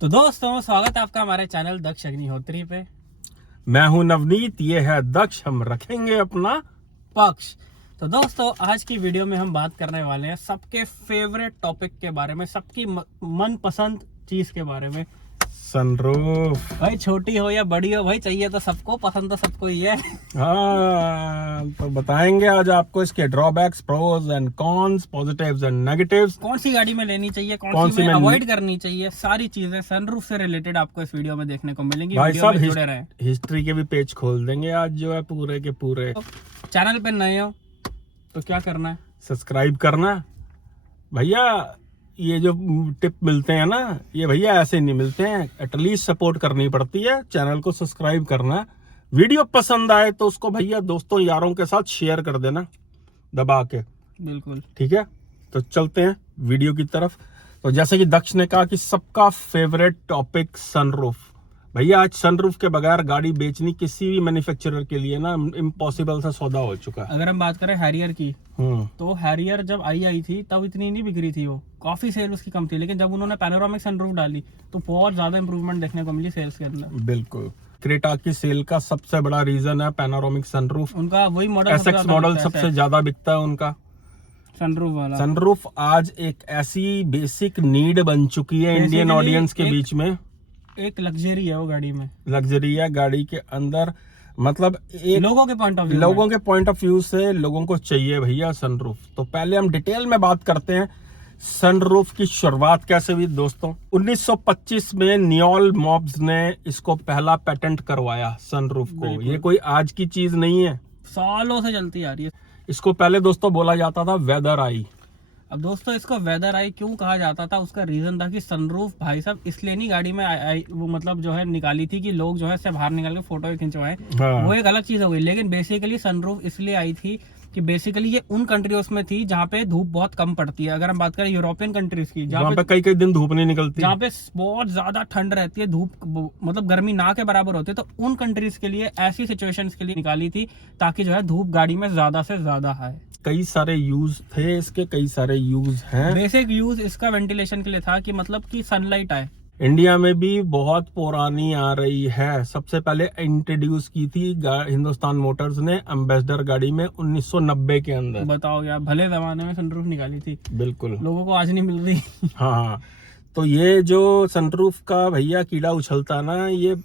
तो दोस्तों स्वागत है आपका हमारे चैनल दक्ष अग्निहोत्री पे। मैं हूं नवनीत, ये है दक्ष। हम रखेंगे अपना पक्ष। तो दोस्तों आज की वीडियो में हम बात करने वाले हैं सबके फेवरेट टॉपिक के बारे में, सबकी मनपसंद चीज के बारे में। सनरूफ। भाई छोटी हो या बड़ी हो, भाई चाहिए तो सबको, पसंद तो सबको ही है। हाँ, तो बताएंगे आज आपको इसके drawbacks, pros and cons, positives and negatives. कौन सी गाड़ी में लेनी चाहिए, कौन सी में अवॉइड करनी चाहिए, सारी चीजें सनरूफ से रिलेटेड आपको इस वीडियो में देखने को मिलेंगी। भाई वीडियो में साहब जुड़े रहें। हिस्ट्री के भी पेज खोल देंगे आज, जो है पूरे के पूरे। तो चैनल पे नए हो तो क्या करना है, सब्सक्राइब करना भैया। ये जो टिप मिलते हैं ना, ये भैया ऐसे नहीं मिलते हैं, एटलीस्ट सपोर्ट करनी पड़ती है। चैनल को सब्सक्राइब करना, वीडियो पसंद आए तो उसको भैया दोस्तों यारों के साथ शेयर कर देना दबा के। बिल्कुल ठीक है, तो चलते हैं वीडियो की तरफ। तो जैसे कि दक्ष ने कहा कि सबका फेवरेट टॉपिक सनरूफ। भैया आज सनरूफ के बगैर गाड़ी बेचनी किसी भी मैन्युफैक्चरर के लिए ना इम्पॉसिबल सा सौदा हो चुका है। अगर हम बात करें हैरियर की, तो हैरियर जब आई थी तब इतनी नहीं बिक रही थी, वो काफी सेल उसकी कम थी। लेकिन जब उन्होंने पैनोरामिक सनरूफ डाली तो बहुत ज्यादा इंप्रूवमेंट देखने को मिली सेल्स के अंदर। बिल्कुल, क्रेटा की सेल का सबसे बड़ा रीजन है पैनोरामिक सनरूफ। उनका वही मॉडल, एसएक्स मॉडल सबसे ज्यादा बिकता है उनका, सनरूफ वाला। सनरूफ आज एक ऐसी बेसिक नीड बन चुकी है इंडियन ऑडियंस के बीच में। एक लग्जरी है वो गाड़ी में, लग्जरी है गाड़ी के अंदर। मतलब एक लोगों के पॉइंट ऑफ व्यू, से लोगों को चाहिए भैया सनरूफ। तो पहले हम डिटेल में बात करते हैं सनरूफ की शुरुआत कैसे हुई दोस्तों। 1925 में नियोल मॉब्स ने इसको पहला पेटेंट करवाया सनरूफ को। ये कोई आज की चीज नहीं है, सालों से चलती आ रही है। इसको पहले दोस्तों बोला जाता था वेदर आई। अब दोस्तों इसको वेदर आई क्यों कहा जाता था, उसका रीजन था कि सनरूफ भाई साहब इसलिए नहीं गाड़ी में वो मतलब जो है निकाली थी कि लोग जो है इससे बाहर निकल के फोटो खिंचवाएं। हाँ। वो एक अलग चीज हो गई। लेकिन बेसिकली सनरूफ इसलिए आई थी कि बेसिकली ये उन कंट्रीज में थी जहाँ पे धूप बहुत कम पड़ती है। अगर हम बात करें यूरोपियन कंट्रीज की, जहाँ पे कई दिन धूप नहीं निकलती, जहाँ पे बहुत ज्यादा ठंड रहती है, धूप मतलब गर्मी ना के बराबर होती है, तो उन कंट्रीज के लिए ऐसी सिचुएशंस के लिए निकाली थी ताकि जो है धूप गाड़ी में ज्यादा से ज्यादा आए। कई सारे यूज थे इसके, कई सारे यूज हैं। बेसिक यूज इसका वेंटिलेशन के लिए था कि मतलब कि सनलाइट आए। इंडिया में भी बहुत पुरानी आ रही है। सबसे पहले इंट्रोड्यूस की थी हिंदुस्तान मोटर्स ने एम्बेसडर गाड़ी में 1990 के अंदर। बताओ यार, भले जमाने में सनरूफ निकाली थी, बिल्कुल लोगों को आज नहीं मिल रही। हाँ, तो ये जो सनरूफ का भैया कीड़ा उछलता ना, ये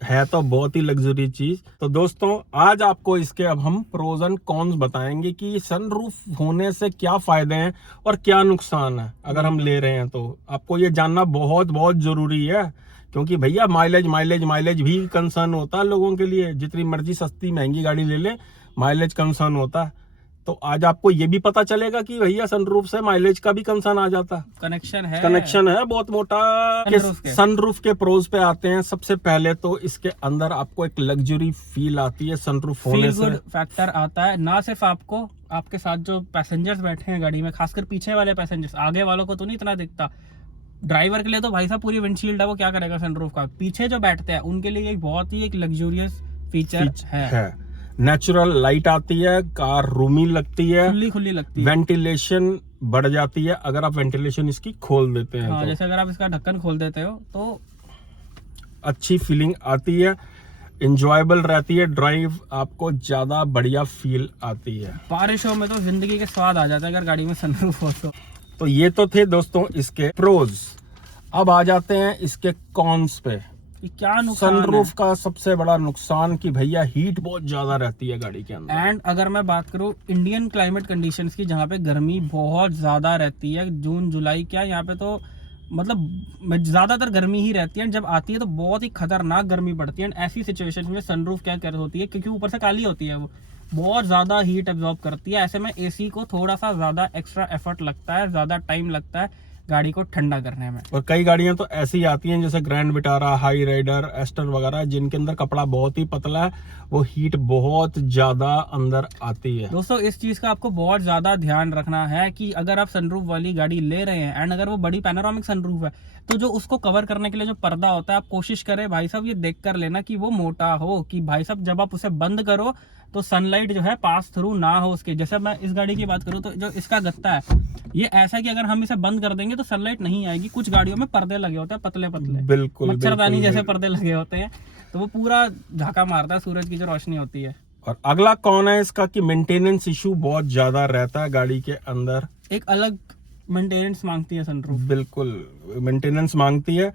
है तो बहुत ही लग्जरी चीज। तो दोस्तों आज आपको इसके अब हम प्रोज एंड कॉन्स बताएंगे कि सनरूफ होने से क्या फायदे हैं और क्या नुकसान है। अगर हम ले रहे हैं तो आपको ये जानना बहुत बहुत जरूरी है, क्योंकि भैया माइलेज भी कंसर्न होता है लोगों के लिए। जितनी मर्जी सस्ती महंगी गाड़ी ले ले, माइलेज कंसर्न होता है। तो आज आपको ये भी पता चलेगा कि भैया सनरूफ से माइलेज का भी कंसर्न आ जाता है। कनेक्शन है बहुत मोटा। सनरूफ के प्रोज पे आते हैं। सबसे पहले तो इसके अंदर आपको एक लग्जरी फील आती है सनरूफ होने से। गुड फैक्टर आता है, ना सिर्फ आपको, आपके साथ जो पैसेंजर्स बैठे हैं गाड़ी में, खासकर पीछे वाले पैसेंजर्स, आगे वालों को तो नहीं इतना दिखता। ड्राइवर के लिए तो भाई साहब पूरी विंडशील्ड है, वो क्या करेगा सनरूफ का। पीछे जो बैठते हैं उनके लिए एक बहुत ही एक लग्जूरियस फीचर है। नेचुरल लाइट आती है, कार रूमी लगती है, खुली लगती है, वेंटिलेशन बढ़ जाती है अगर आप वेंटिलेशन इसकी खोल देते हैं। हाँ, तो जैसे अगर आप इसका ढक्कन खोल देते हो तो अच्छी फीलिंग आती है, इंजॉयबल रहती है ड्राइव, आपको ज्यादा बढ़िया फील आती है। बारिशों में तो जिंदगी के स्वाद आ जाता है अगर गाड़ी में सनरूफ हो तो ये तो थे दोस्तों इसके प्रोज। अब आ जाते हैं इसके कॉन्स पे। क्या नुकसान सनरूफ का सबसे बड़ा नुकसान कि भैया हीट बहुत ज्यादा रहती है गाड़ी के अंदर। एंड अगर मैं बात करूं इंडियन क्लाइमेट कंडीशंस की, जहां पे गर्मी बहुत ज्यादा रहती है, जून जुलाई क्या यहाँ पे तो मतलब ज्यादातर गर्मी ही रहती है। जब आती है तो बहुत ही खतरनाक गर्मी पड़ती है। ऐसी सिचुएशन में सनरूफ क्या कर होती है, क्योंकि ऊपर से काली होती है, वो बहुत ज्यादा हीट एब्जॉर्ब करती है। ऐसे में एसी को थोड़ा सा ज्यादा एक्स्ट्रा एफर्ट लगता है, ज्यादा टाइम लगता है गाड़ी को ठंडा करने में। और कई गाड़ियां तो ऐसी आती हैं जैसे grand Vitara, Hyryder, Astor वगैरह, जिनके अंदर कपड़ा बहुत ही पतला है, वो हीट बहुत ज्यादा अंदर आती है। दोस्तों इस चीज का आपको बहुत ज्यादा ध्यान रखना है कि अगर आप सनरूफ वाली गाड़ी ले रहे हैं एंड अगर वो बड़ी पैनोरामिक सनरूफ है, तो जो उसको कवर करने के लिए जो पर्दा होता है, आप कोशिश करें भाई साहब ये देख कर लेना कि वो मोटा हो, कि भाई साहब जब आप उसे बंद करो तो सनलाइट जो है पास थ्रू ना हो उसके। जैसे मैं इस गाड़ी की बात करूँ तो जो इसका गत्ता है ये ऐसा कि अगर हम इसे बंद कर देंगे तो सनलाइट नहीं आएगी। कुछ गाड़ियों में पर्दे लगे होते हैं पतले पतले, बिल्कुल मच्छरदानी बिल्कुल, जैसे पर्दे लगे होते हैं, तो वो पूरा झाका मारता है सूरज की जो रोशनी होती है। और अगला कौन है इसका कि मेंटेनेंस इशू बहुत ज्यादा रहता है गाड़ी के अंदर, एक अलग मेंटेनेंस मांगती है सनरूफ। बिल्कुल मेंटेनेंस मांगती है।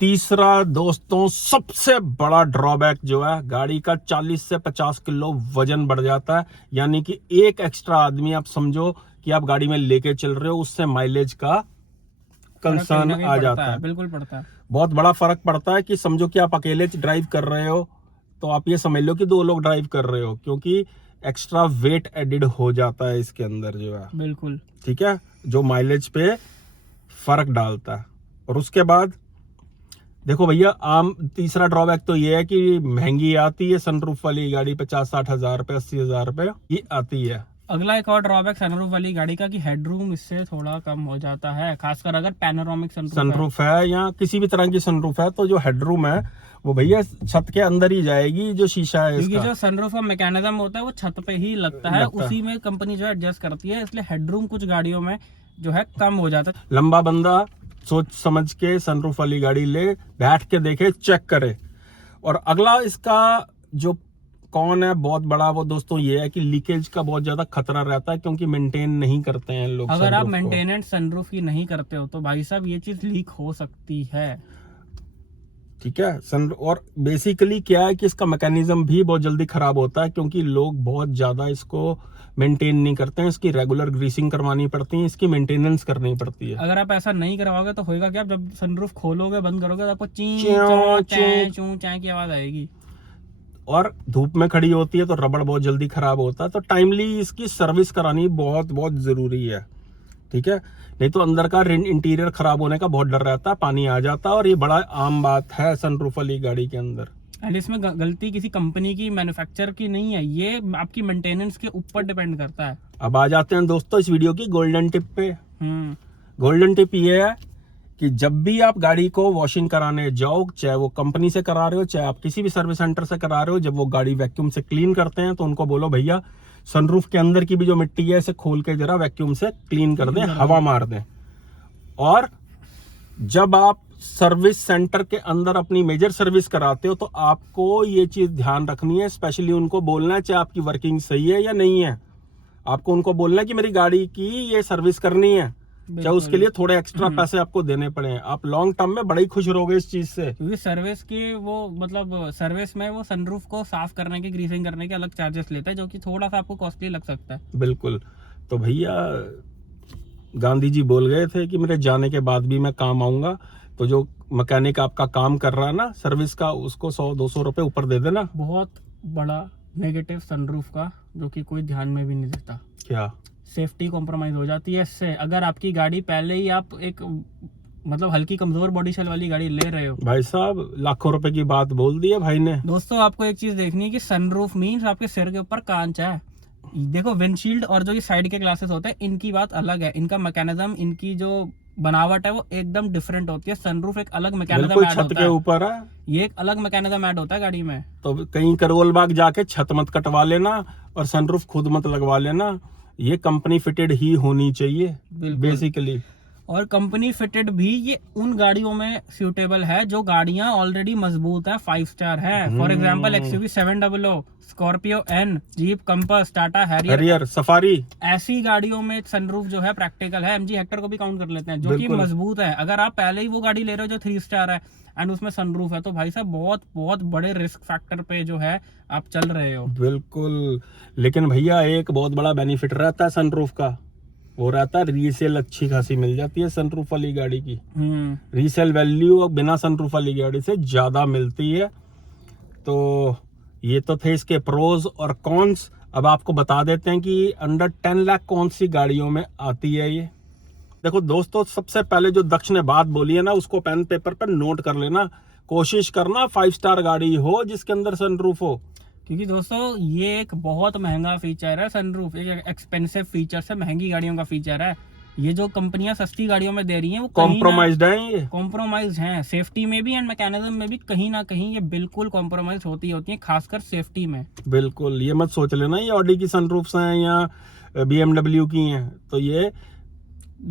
तीसरा दोस्तों सबसे बड़ा ड्रॉबैक जो है, गाड़ी का 40 से 50 किलो वजन बढ़ जाता है, यानी कि एक एक्स्ट्रा आदमी आप समझो कि आप गाड़ी में लेके चल रहे हो, उससे माइलेज का कंसर्न आ जाता है। बिल्कुल पड़ता है, बहुत बड़ा फर्क पड़ता है कि समझो कि आप अकेले ड्राइव कर रहे हो तो आप ये समझ लो कि 2 लोग ड्राइव कर रहे हो, क्योंकि एक्स्ट्रा वेट एडिड हो जाता है इसके अंदर जो है, बिल्कुल। ठीक है, जो माइलेज पे फर्क डालता है। और उसके बाद देखो भैया, तीसरा ड्रॉबैक तो ये है कि महंगी आती है सनरूफ वाली गाड़ी, 50-60 हजार रुपए, 80 हजार रुपए ये आती है। अगला एक और ड्रॉबैक सनरूफ वाली गाड़ी का कि हेडरूम इससे थोड़ा कम हो जाता है, खासकर अगर पैनोरामिक सनरूफ है या किसी भी तरह की सनरूफ है तो जो हेडरूम है वो भैया छत के अंदर ही जाएगी, जो शीशा है क्योंकि इसका। जो सनरूफ का मैकेनिज्म होता है वो छत पे ही लगता है, उसी में कंपनी जो है एडजस्ट करती है, इसलिए हेडरूम कुछ गाड़ियों में जो है कम हो जाता है। लंबा बंदा सोच समझ के सनरूफ वाली गाड़ी ले, बैठ के देखे, चेक करे। और अगला इसका जो कौन है बहुत बड़ा, वो दोस्तों ये है कि लीकेज का बहुत ज्यादा खतरा रहता है, क्योंकि मेंटेन नहीं करते हैं लोग। अगर आप मेंटेनेंस सनरूफ की नहीं करते हो तो भाई साहब ये चीज लीक हो सकती है, ठीक है। और बेसिकली क्या है कि इसका मैकेनिज्म भी बहुत जल्दी खराब होता है, क्योंकि लोग बहुत ज्यादा इसको मेंटेन नहीं करते हैं। इसकी रेगुलर ग्रीसिंग करवानी पड़ती है, इसकी मेंटेनेंस करनी पड़ती है। अगर आप ऐसा नहीं करवाओगे तो होएगा क्या, जब सनरूफ खोलोगे बंद करोगे तो आपको चूं चाय की आवाज आएगी। और धूप में खड़ी होती है तो रबड़ बहुत जल्दी खराब होता है, तो टाइमली इसकी सर्विस करानी बहुत बहुत जरूरी है, ठीक है। नहीं तो अंदर का इंटीरियर खराब होने का बहुत डर रहता है, पानी आ जाता है, और ये बड़ा आम बात है सनरूफ वाली गाड़ी के अंदर। एंड इसमें गलती किसी कंपनी की, मैन्युफैक्चर की नहीं है, ये आपकी मेंटेनेंस के ऊपर डिपेंड करता है। अब आ जाते हैं दोस्तों इस वीडियो की गोल्डन टिप पे। गोल्डन टिप ये है कि जब भी आप गाड़ी को वॉशिंग कराने जाओ, चाहे वो कंपनी से करा रहे हो, चाहे आप किसी भी सर्विस सेंटर से करा रहे हो, जब वो गाड़ी वैक्यूम से क्लीन करते हैं तो उनको बोलो भैया सनरूफ के अंदर की भी जो मिट्टी है इसे खोल के जरा वैक्यूम से क्लीन कर दें, हवा मार दें। और जब आप सर्विस सेंटर के अंदर अपनी मेजर सर्विस कराते हो तो आपको ये चीज ध्यान रखनी है, स्पेशली उनको बोलना है चाहे आपकी वर्किंग सही है या नहीं है, आपको उनको बोलना है कि मेरी गाड़ी की ये सर्विस करनी है, चाहे उसके लिए थोड़े एक्स्ट्रा पैसे आपको देने पड़े। आप लॉन्ग टर्म में बड़े ही खुश रहोगे इस चीज से, क्योंकि सर्विस के वो मतलब सर्विस में वो सनरूफ को साफ करने के, ग्रीसिंग करने के अलग चार्जेस लेता है, जो कि थोड़ा सा आपको कॉस्टली लग सकता है। बिल्कुल। तो भैया गांधी जी बोल गए थे कि मेरे जाने के बाद भी मैं काम आऊंगा, तो जो मैकेनिक आपका काम कर रहा है ना सर्विस का, उसको 100-200 रुपए ऊपर दे देना। बहुत बड़ा नेगेटिव सनरूफ का जो कि कोई ध्यान में भी नहीं देता, क्या सेफ्टी कॉम्प्रोमाइज हो जाती है इससे। अगर आपकी गाड़ी पहले ही आप एक मतलब हल्की कमजोर बॉडी शेल वाली गाड़ी ले रहे हो, भाई साहब लाखों रुपए की बात बोल दी है भाई ने। दोस्तों आपको एक चीज देखनी है कि सनरूफ मीन्स आपके सिर के ऊपर कांच है। देखो विंडशील्ड और जो ये साइड के ग्लासेस होते हैं इनकी बात अलग है, इनका मैकेनिज्म, इनकी जो बनावट है वो एकदम डिफरेंट होती है। सनरूफ एक अलग मैकेनिज्म ऐड छत होता के है, ऊपर है, ये एक अलग मैकेनिज्म ऐड होता है गाड़ी में। तो कहीं करोल बाग जाके छत मत कटवा लेना और सनरूफ खुद मत लगवा लेना, ये कंपनी फिटेड ही होनी चाहिए बेसिकली। और कंपनी फिटेड भी ये उन गाड़ियों में सूटेबल है जो गाड़ियां ऑलरेडी मजबूत है, 5 स्टार है। For example XUV 700, Scorpio N, jeep compass, Tata Harrier, safari, ऐसी गाड़ियों में सनरूफ जो है प्रैक्टिकल है। MG हेक्टर को भी काउंट कर लेते हैं जो कि मजबूत है। अगर आप पहले ही वो गाड़ी ले रहे हो जो 3 स्टार है एंड उसमें सनरूफ है, तो भाई साहब बहुत बहुत बड़े रिस्क फैक्टर पे जो है आप चल रहे हो। बिल्कुल। लेकिन भैया एक बहुत बड़ा बेनिफिट रहता है सनरूफ का, वो रहता है रीसेल अच्छी खासी मिल जाती है सनरूफ वाली गाड़ी की। रीसेल वैल्यू बिना सनरूफ वाली गाड़ी से ज्यादा मिलती है। तो ये तो थे इसके प्रोज और कॉन्स। अब आपको बता देते हैं कि अंडर 10 लाख कौन सी गाड़ियों में आती है ये। देखो दोस्तों, सबसे पहले जो दक्ष ने बात बोली है ना, उसको पेन पेपर पर नोट कर लेना। कोशिश करना 5 स्टार गाड़ी हो जिसके अंदर सनरूफ हो, क्योंकि दोस्तों ये एक बहुत महंगा फीचर है सनरूफ, एक एक्सपेंसिव फीचर है, महंगी गाड़ियों का फीचर है। ये जो कंपनियां सस्ती गाड़ियों में दे रही हैं वो कहीं ना कॉम्प्रोमाइज्ड है ये। कॉम्प्रोमाइज हैं, सेफ्टी में भी एंड मैकेनिज्म में भी कहीं ना कहीं ये बिल्कुल कॉम्प्रोमाइज होती है, खासकर सेफ्टी में। बिल्कुल, ये मत सोच लेना ये ऑडी की सनरूफ्स हैं या BMW की हैं, तो ये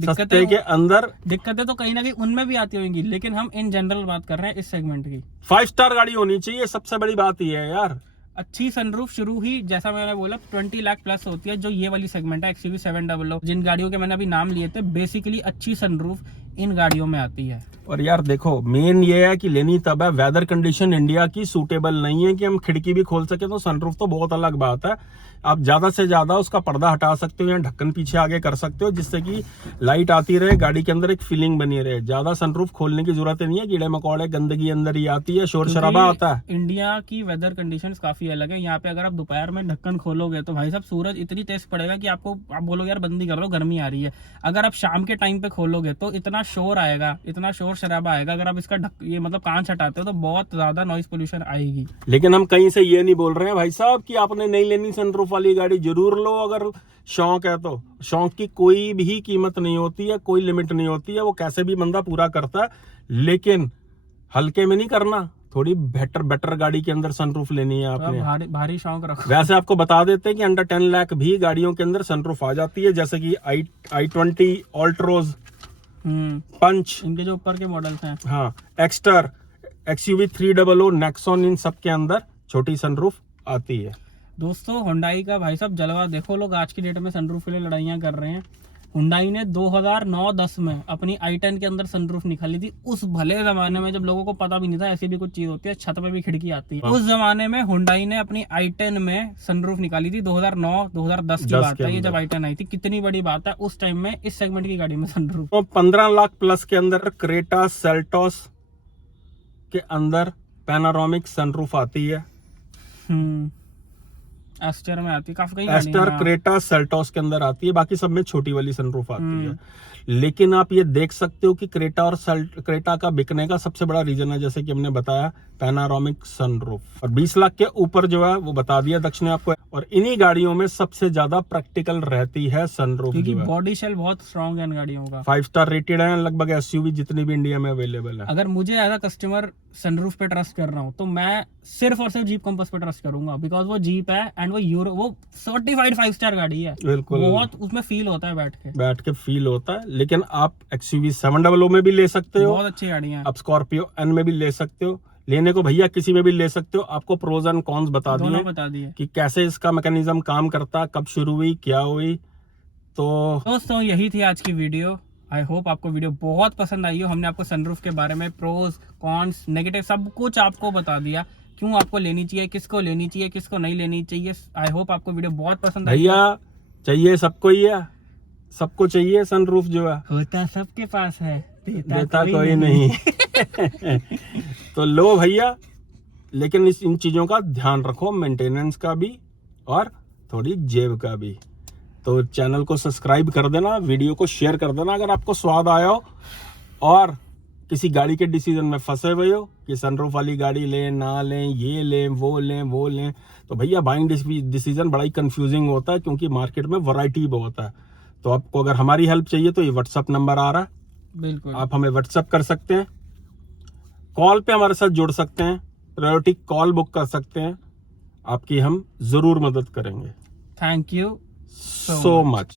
सस्ते के अंदर दिक्कतें तो कहीं ना कहीं उनमें भी आती होंगी, लेकिन हम इन जनरल बात कर रहे हैं इस सेगमेंट की। 5 स्टार गाड़ी होनी चाहिए, सबसे बड़ी बात ये है यार। अच्छी सनरूफ शुरू ही जैसा मैंने बोला 20 लाख प्लस होती है, जो ये वाली सेगमेंट है XUV 700, जिन गाड़ियों के मैंने अभी नाम लिए थे, बेसिकली अच्छी सनरूफ इन गाड़ियों में आती है। और यार देखो, मेन ये है कि लेनी तब है, वेदर कंडीशन इंडिया की सूटेबल नहीं है कि हम खिड़की भी खोल सके, तो सनरूफ तो बहुत अलग बात है। आप ज्यादा से ज्यादा उसका पर्दा हटा सकते हो या ढक्कन पीछे आगे कर सकते हो, जिससे कि लाइट आती रहे, गाड़ी के अंदर एक फीलिंग बनी रहे। ज्यादा सनरूफ खोलने की जरूरत नहीं है, कीड़े मकोड़े गंदगी अंदर ही आती है, शोर शराबा आता है। इंडिया की वेदर कंडीशंस काफी अलग है। यहाँ पे अगर आप दोपहर में ढक्कन खोलोगे तो भाई साहब सूरज इतनी तेज पड़ेगा कि आप बोलोगे यार बंदी कर लो, गर्मी आ रही है। अगर आप शाम के टाइम पे खोलोगे तो इतना शोर आएगा, इतना शोर शराबा आएगा। अगर आप इसका ये मतलब कांच हटाते हो तो बहुत ज्यादा नॉइज पोल्यूशन आएगी। लेकिन हम कहीं से ये नहीं बोल रहे हैं भाई साहब कि आपने नहीं लेनी सनरूफ वाली गाड़ी, जरूर लो अगर शौक है तो। शौक की कोई भी कीमत नहीं होती है, कोई लिमिट नहीं होती है, वो कैसे भी बंदा पूरा करता है, लेकिन हल्के में नहीं करना। थोड़ी बेटर गाड़ी के अंदर सनरूफ लेनी है आपने, भारी शौक रखो। वैसे आपको बता देते हैं कि अंडर 10 लाख भी गाड़ियों के अंदर सनरूफ आ जाती है, जैसे कि i20, ऑल्ट्रोज, पंच, इनके जो ऊपर के मॉडल्स हैं, हाँ, एक्स्टर, XUV 300, नेक्सॉन, इन सब के अंदर छोटी सनरूफ आती है। दोस्तों हुंडई का भाई साहब जलवा देखो, लोग आज की डेट में सनरूफ के लिए लड़ाइयाँ कर रहे हैं। हुंडई ने 2009-10 में अपनी i10 के अंदर सनरूफ निकाली थी, उस भले जमाने में जब लोगों को पता भी नहीं था ऐसी भी कुछ चीज होती है, छत पे भी खिड़की आती है। उस जमाने में हुंडई ने अपनी i10 में सनरूफ निकाली थी। 2009-2010 की बात है ये, जब i10 आई थी। कितनी बड़ी बात है उस टाइम में इस सेगमेंट की गाड़ी में सनरूफ। तो 15 लाख प्लस के अंदर क्रेटा सेल्टोस के अंदर पैनारोमिक सनरूफ आती है। एस्टर में आती है, काफी एस्टर, क्रेटा, सेल्टोस के अंदर आती है, बाकी सब में छोटी वाली सनरूफ आती है। लेकिन आप ये देख सकते हो कि क्रेटा और क्रेटा का बिकने का सबसे बड़ा रीजन है, जैसे कि हमने बताया, पैनारोमिक सनरूफ। और 20 लाख के ऊपर जो है वो बता दिया दक्ष ने आपको। और इन्हीं गाड़ियों में सबसे ज्यादा प्रैक्टिकल रहती है सनरूफ, क्योंकि बॉडी शेल बहुत स्ट्रॉन्ग है इन गाड़ियों का। 5 स्टार रेटेड है लगभग SUV जितनी भी इंडिया में अवेलेबल है। अगर मुझे एज अ कस्टमर सनरूफ पे ट्रस्ट कर रहा हूँ तो मैं सिर्फ और सिर्फ जीप कंपास पे ट्रस्ट करूंगा, बिकॉज वो जीप है एंड वो सर्टिफाइड 5 स्टार गाड़ी है। बिल्कुल, बहुत उसमें फील होता है बैठ के फील होता है। लेकिन आप XUV 700 में भी ले सकते हो, बहुत अच्छी गाड़ी है। आप स्कॉर्पियो N में भी ले सकते हो, लेने को भैया किसी में भी ले सकते हो। आपको प्रोज एंड कॉन्स बता दिए कि कैसे इसका मैकेनिज्म काम करता, कब शुरू हुई, क्या हुई। तो दोस्तों यही थी आज की वीडियो। आई होप आपको वीडियो बहुत पसंद आई हो। हमने आपको सनरूफ के बारे में प्रोज, कॉन्स, नेगेटिव सब कुछ आपको बता दिया, क्यों आपको लेनी चाहिए, किसको लेनी चाहिए, किसको नहीं लेनी चाहिए। आई होप आपको वीडियो बहुत पसंद आई। भैया चाहिए सबको ही है, सबको चाहिए सनरूफ जो है, होता सबके पास है, देता कोई नहीं। तो लो भैया, लेकिन इन चीजों का ध्यान रखो, मेंटेनेंस का भी और थोड़ी जेब का भी। तो चैनल को सब्सक्राइब कर देना, वीडियो को शेयर कर देना अगर आपको स्वाद आया हो, और किसी गाड़ी के डिसीजन में फंसे हुए हो कि सनरूफ वाली गाड़ी लें ना लें, ये लें वो लें, तो भैया बाइंग डिसीजन बड़ा ही कंफ्यूजिंग होता है, क्योंकि मार्केट में वैरायटी बहुत है। तो आपको अगर हमारी हेल्प चाहिए तो ये व्हाट्सअप नंबर आ रहा है, बिल्कुल आप हमें व्हाट्सअप कर सकते हैं, कॉल पे हमारे साथ जुड़ सकते हैं, प्रायोरिटी कॉल बुक कर सकते हैं, आपकी हम जरूर मदद करेंगे। Thank you so much.